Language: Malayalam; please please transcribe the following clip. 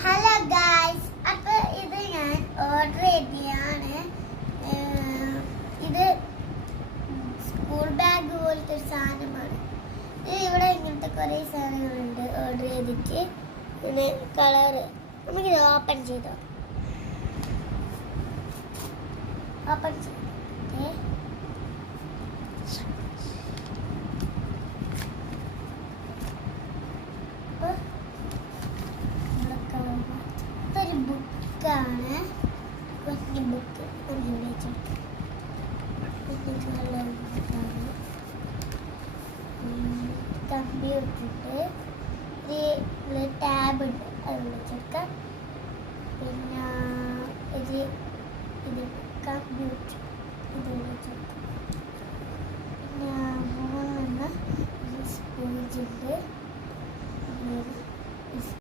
ഹലോ ഗായ്സ്, അപ്പോൾ ഇത് ഞാൻ ഓർഡർ ചെയ്തതാണ്. ഇത് സ്കൂൾ ബാഗ് പോലത്തെ ഒരു സാധനമാണ്. ഇവിടെ ഇങ്ങനത്തെ കുറേ സാധനങ്ങളുണ്ട് ഓർഡർ ചെയ്തിട്ട്. പിന്നെ കളറ് നമുക്കിത് ഓപ്പൺ ചെയ്തോ. ഓപ്പൺ ചെയ്തേ ഇതൊരു ബുക്കാണ്. കുഞ്ഞു ബുക്ക് കമ്പ്യൂട്ടർ ഉണ്ട്, ടാബ് ഉണ്ട്, അത് വിളിച്ചെടുക്കാം. പിന്നെ ഇത് കമ്പ്യൂട്ടർ ഇത് വിളിച്ചെടുക്കാം. പിന്നെ മൂന്ന് സ്പൂജ് ഉണ്ട്.